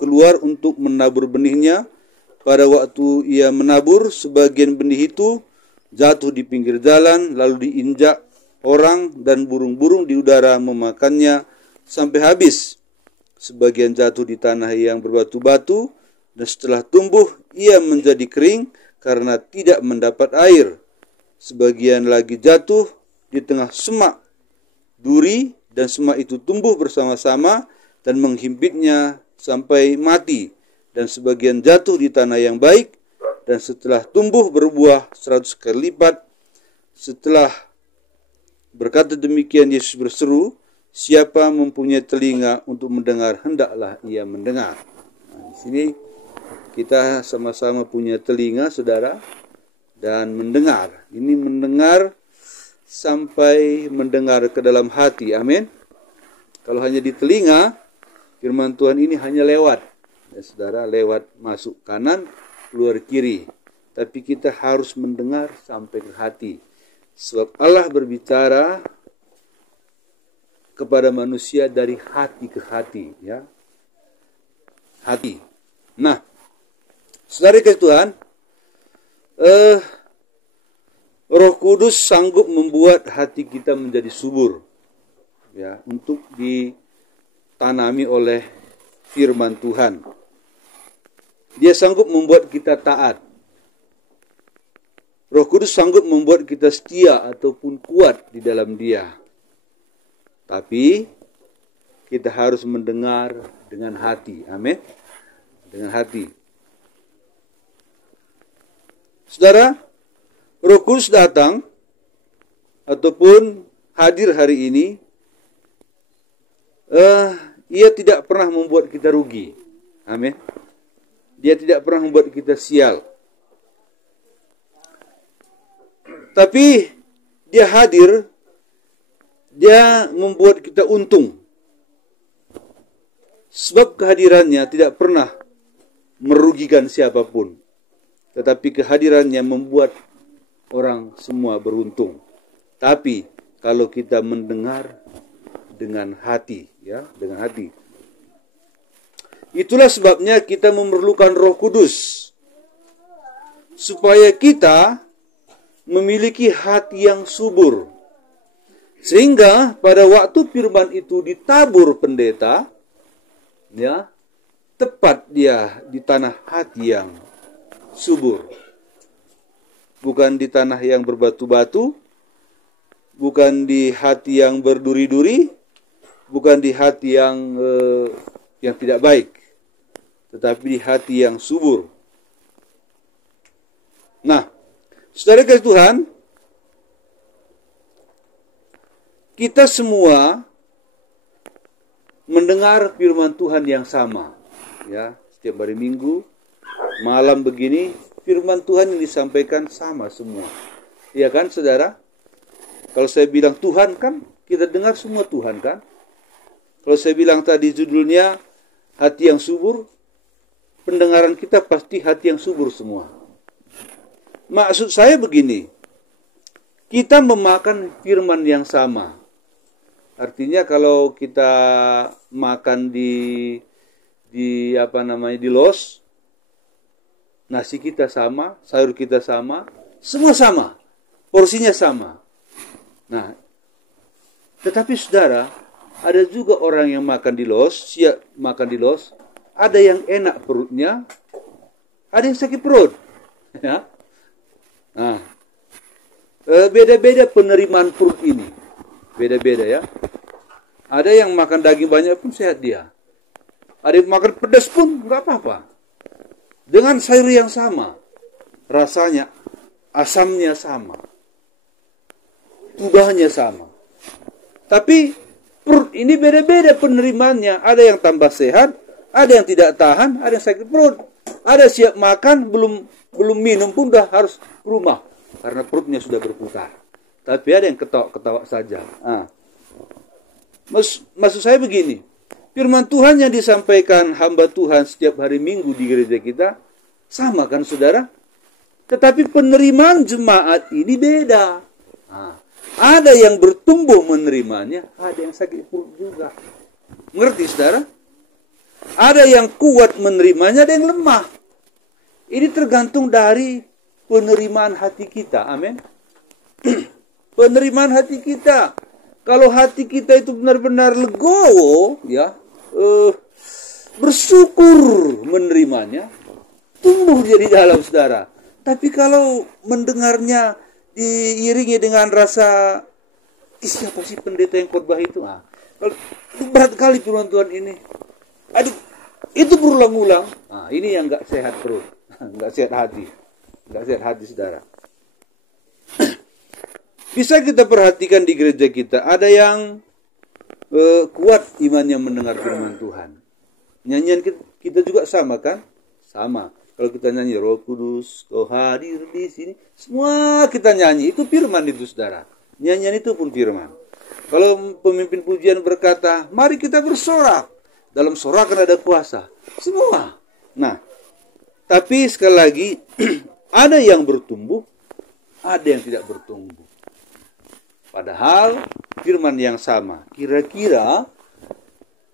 keluar untuk menabur benihnya. Pada waktu ia menabur, sebagian benih itu jatuh di pinggir jalan, lalu diinjak orang dan burung-burung di udara memakannya sampai habis. Sebagian jatuh di tanah yang berbatu-batu, dan setelah tumbuh ia menjadi kering karena tidak mendapat air. Sebagian lagi jatuh di tengah semak duri, dan semak itu tumbuh bersama-sama dan menghimpitnya sampai mati. Dan sebagian jatuh di tanah yang baik, dan setelah tumbuh berbuah 100 kali lipat. Setelah berkata demikian, Yesus berseru, siapa mempunyai telinga untuk mendengar, hendaklah ia mendengar. Nah, di sini kita sama-sama punya telinga, saudara, dan mendengar. Ini mendengar sampai mendengar ke dalam hati. Amin. Kalau hanya di telinga, firman Tuhan ini hanya lewat. Ya, saudara, lewat masuk kanan, keluar kiri. Tapi kita harus mendengar sampai ke hati. Sebab Allah berbicara kepada manusia dari hati ke hati. Ya. Hati. Nah, saudara kasih Tuhan, Roh Kudus sanggup membuat hati kita menjadi subur. Ya, untuk ditanami oleh firman Tuhan. Dia sanggup membuat kita taat. Roh Kudus sanggup membuat kita setia ataupun kuat di dalam Dia. Tapi kita harus mendengar dengan hati. Amin. Dengan hati. Saudara, Roh Kudus datang ataupun hadir hari ini, ia tidak pernah membuat kita rugi. Amin. Dia tidak pernah membuat kita sial. Tapi dia hadir, dia membuat kita untung. Sebab kehadirannya tidak pernah merugikan siapapun. Tetapi kehadirannya membuat orang semua beruntung. Tapi kalau kita mendengar dengan hati, ya, dengan hati. Itulah sebabnya kita memerlukan Roh Kudus. Supaya kita memiliki hati yang subur. Sehingga pada waktu firman itu ditabur pendeta, ya, tepat dia di tanah hati yang subur. Bukan di tanah yang berbatu-batu, bukan di hati yang berduri-duri, bukan di hati yang tidak baik, tetapi di hati yang subur. Nah, saudara kasih Tuhan, kita semua mendengar firman Tuhan yang sama. Ya, setiap hari Minggu, malam begini, firman Tuhan yang disampaikan sama semua. Iya kan, saudara? Kalau saya bilang Tuhan kan, kita dengar semua Tuhan kan? Kalau saya bilang tadi judulnya hati yang subur, pendengaran kita pasti hati yang subur semua. Maksud saya begini, kita memakan firman yang sama. Artinya kalau kita makan di los, nasi kita sama, sayur kita sama, semua sama, porsinya sama. Nah, tetapi saudara, ada juga orang yang makan di los, siap makan di los, ada yang enak perutnya, ada yang sakit perut. Ya. Nah, beda-beda penerimaan perut ini. Beda-beda ya. Ada yang makan daging banyak pun sehat dia. Ada yang makan pedas pun nggak apa-apa. Dengan sayur yang sama, rasanya, asamnya sama, tudahnya sama. Tapi perut ini beda-beda penerimaannya. Ada yang tambah sehat, ada yang tidak tahan, ada yang sakit perut. Ada siap makan, belum minum pun udah harus ke rumah karena perutnya sudah berputar. Tapi ada yang ketawa-ketawa saja. Nah, maksud saya begini, firman Tuhan yang disampaikan hamba Tuhan setiap hari Minggu di gereja kita sama kan saudara? Tetapi penerimaan jemaat ini beda. Nah, ada yang bertumbuh menerimanya, ada yang sakit perut juga. Ngerti saudara? Ada yang kuat menerimanya, ada yang lemah. Ini tergantung dari penerimaan hati kita. Amin. Penerimaan hati kita. Kalau hati kita itu benar-benar legowo, ya, bersyukur menerimanya, tumbuh dia di dalam, saudara. Tapi kalau mendengarnya diiringi dengan rasa, siapa sih pendeta yang khotbah itu? Kalau berat kali firman Tuhan ini. Aduh, itu berulang-ulang. Ini yang nggak sehat perut, nggak sehat hati, saudara. Bisa kita perhatikan di gereja kita, ada yang kuat imannya mendengar firman Tuhan. Nyanyian kita juga sama kan? Sama. Kalau kita nyanyi Roh Kudus, Kau hadir di sini, semua kita nyanyi, itu firman itu, saudara. Nyanyian itu pun firman. Kalau pemimpin pujian berkata, mari kita bersorak, dalam sorakan ada kuasa. Semua. Nah, tapi sekali lagi, ada yang bertumbuh, ada yang tidak bertumbuh. Padahal firman yang sama. Kira-kira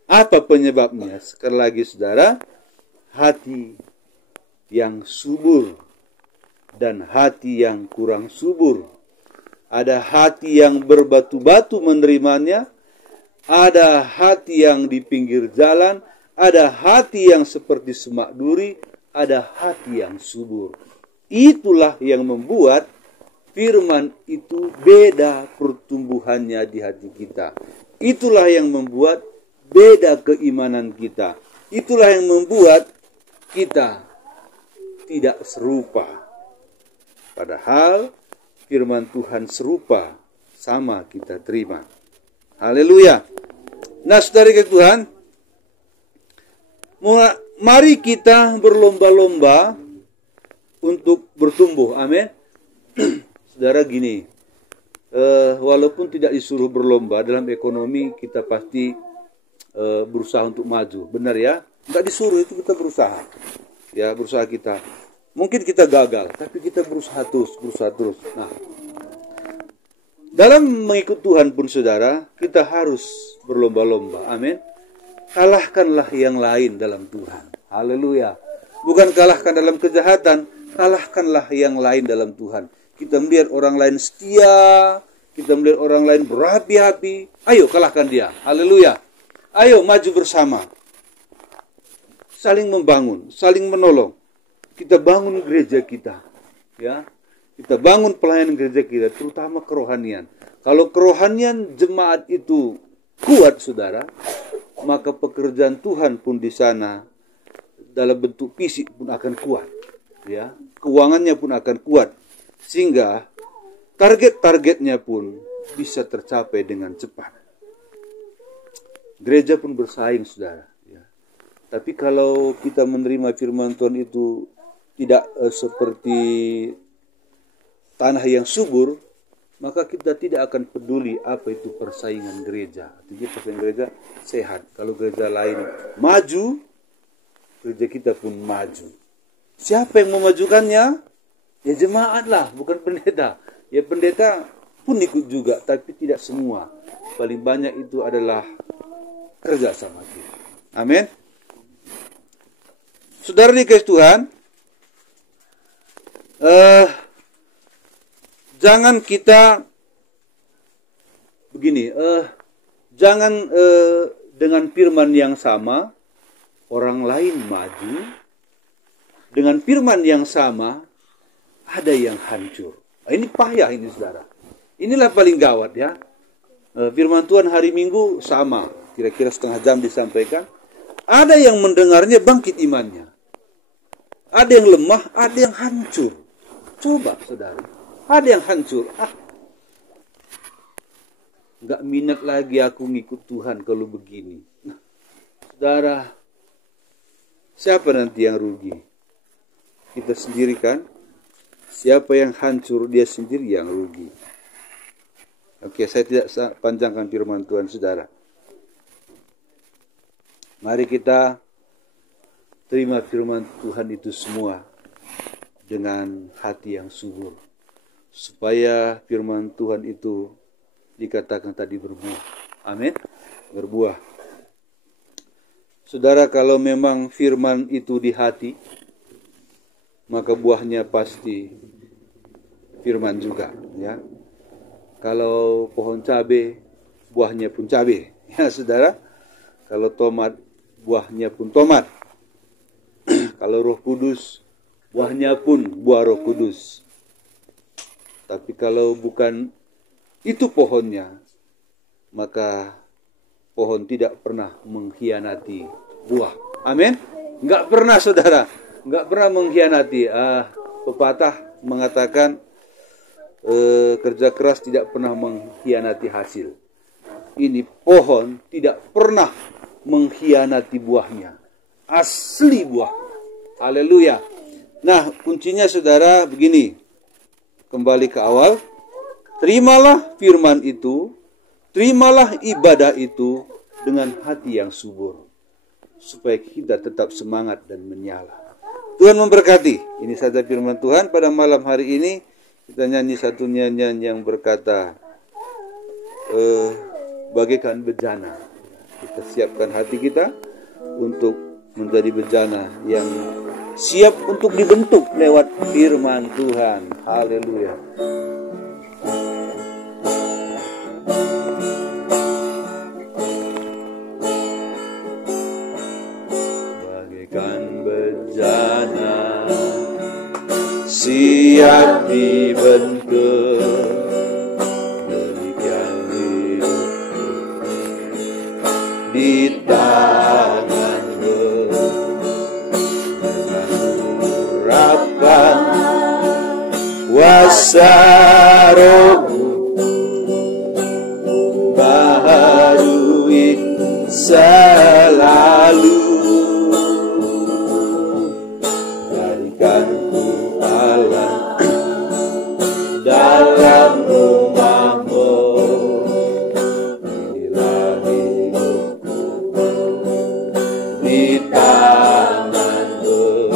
apa penyebabnya? Sekali lagi, saudara, hati yang subur dan hati yang kurang subur. Ada hati yang berbatu-batu menerimanya, ada hati yang di pinggir jalan, ada hati yang seperti semak duri, ada hati yang subur. Itulah yang membuat firman itu beda pertumbuhannya di hati kita. Itulah yang membuat beda keimanan kita. Itulah yang membuat kita tidak serupa. Padahal firman Tuhan serupa, sama kita terima. Haleluya. Nah, saudara Tuhan, mari kita berlomba-lomba untuk bertumbuh. Amin. Saudara, gini, walaupun tidak disuruh berlomba dalam ekonomi, kita pasti berusaha untuk maju. Benar ya? Tidak disuruh, itu kita berusaha. Ya, berusaha kita. Mungkin kita gagal, tapi kita berusaha terus. Nah, dalam mengikut Tuhan pun, saudara, kita harus berlomba-lomba. Amin. Kalahkanlah yang lain dalam Tuhan. Haleluya. Bukan kalahkan dalam kejahatan, kalahkanlah yang lain dalam Tuhan. Kita melihat orang lain setia, kita melihat orang lain berapi-api, ayo kalahkan dia. Haleluya. Ayo maju bersama. Saling membangun, saling menolong. Kita bangun gereja kita, ya. Kita bangun pelayanan gereja kita, terutama kerohanian. Kalau kerohanian jemaat itu kuat, saudara, maka pekerjaan Tuhan pun di sana dalam bentuk fisik pun akan kuat, ya. Keuangannya pun akan kuat, sehingga target-targetnya pun bisa tercapai dengan cepat. Gereja pun bersaing, saudara, ya. Tapi kalau kita menerima firman Tuhan itu tidak seperti tanah yang subur, maka kita tidak akan peduli apa itu persaingan gereja. Artinya persaingan gereja sehat. Kalau gereja lain maju, gereja kita pun maju. Siapa yang memajukannya? Ya jemaat lah, bukan pendeta. Ya pendeta pun ikut juga, tapi tidak semua. Paling banyak itu adalah kerja sama kita. Amin. Saudara dikasih Tuhan, jangan kita begini, jangan dengan firman yang sama orang lain maju, dengan firman yang sama ada yang hancur. Ini payah ini, saudara. Inilah paling gawat, ya. Firman Tuhan hari Minggu sama, kira-kira setengah jam disampaikan. Ada yang mendengarnya bangkit imannya, ada yang lemah, ada yang hancur. Coba, saudara, ada yang hancur. Nggak minat lagi aku ngikut Tuhan kalau begini. Nah, saudara, siapa nanti yang rugi? Kita sendiri kan? Siapa yang hancur, dia sendiri yang rugi. Oke, saya tidak panjangkan firman Tuhan, saudara. Mari kita terima firman Tuhan itu semua dengan hati yang subur, supaya firman Tuhan itu dikatakan tadi berbuah. Amin. Berbuah. Saudara, kalau memang firman itu di hati, maka buahnya pasti firman juga, ya. Kalau pohon cabe, buahnya pun cabe, ya saudara. Kalau tomat, buahnya pun tomat. Kalau Roh Kudus, buahnya pun buah Roh Kudus. Tapi kalau bukan itu pohonnya, maka pohon tidak pernah mengkhianati buah. Amin. Enggak pernah, saudara. Enggak pernah mengkhianati. Pepatah mengatakan kerja keras tidak pernah mengkhianati hasil. Ini pohon tidak pernah mengkhianati buahnya. Asli buah. Haleluya. Nah, kuncinya saudara begini. Kembali ke awal. Terimalah firman itu. Terimalah ibadah itu dengan hati yang subur. Supaya kita tetap semangat dan menyala. Tuhan memberkati. Ini saja firman Tuhan pada malam hari ini. Kita nyanyi satu nyanyian yang berkata, bagaikan bejana. Kita siapkan hati kita untuk menjadi bejana yang siap untuk dibentuk lewat firman Tuhan. Haleluya. Bagaikan bejana siap dibentuk, demikian di tanganmu, urapan kuasa Rohmu, baharui selalu. Jadikan ku Allah dalam rumahmu, inilah hidupku di tanganmu.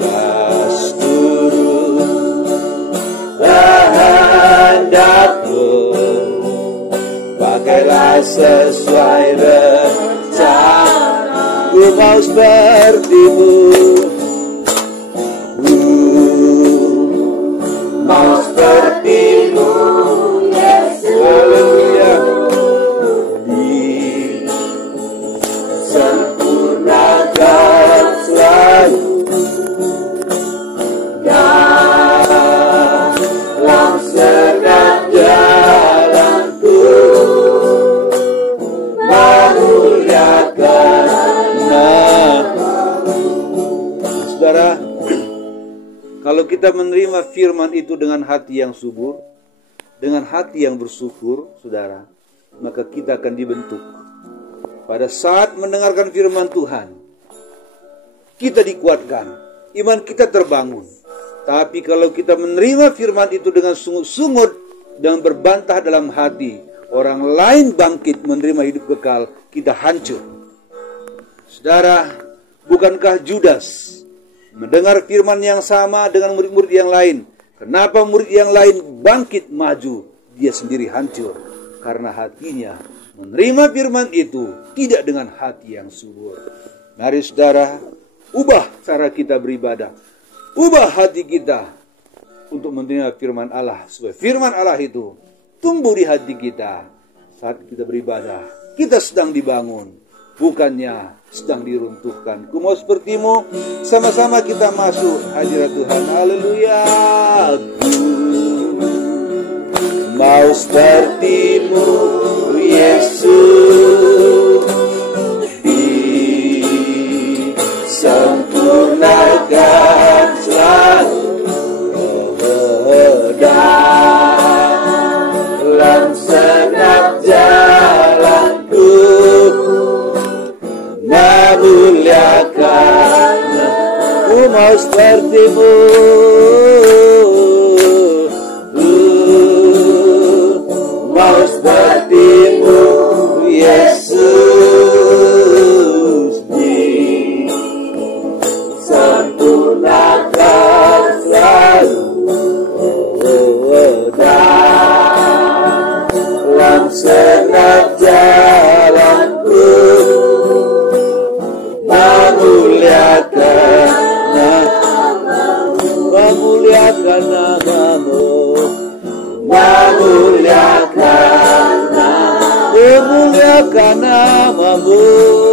Jelas turun kehendakmu, pakailah sesuai rencana. Ku mau sepertimu, mau sepertimu, Yesus. Haleluya. Disempurnakan selalu dalam segenap jalanku, memuliakan namamu. Saudara, kalau kita menerima firman itu dengan hati yang subur, dengan hati yang bersyukur, saudara, maka kita akan dibentuk. Pada saat mendengarkan firman Tuhan, kita dikuatkan, iman kita terbangun. Tapi kalau kita menerima firman itu dengan sungut-sungut dan berbantah dalam hati, orang lain bangkit menerima hidup kekal, kita hancur. Saudara, bukankah Judas mendengar firman yang sama dengan murid-murid yang lain? Kenapa murid yang lain bangkit maju, dia sendiri hancur? Karena hatinya menerima firman itu tidak dengan hati yang subur. Mari saudara, ubah cara kita beribadah. Ubah hati kita untuk menerima firman Allah. Supaya firman Allah itu tumbuh di hati kita. Saat kita beribadah, kita sedang dibangun, bukannya sedang diruntuhkan. Ku mau sepertimu, sama-sama kita masuk hadirat Tuhan. Haleluya. Ku mau sepertimu, Yesus, disempurnakan selalu dalam segenap jalanku, memuliakan. Ku mau sepertimu, mau sepertimu, Yesus, disempurnakan selalu dalam segenap jalanku, memuliakan namamu, memuliakan namamu, memuliakan namamu, memuliakan namamu.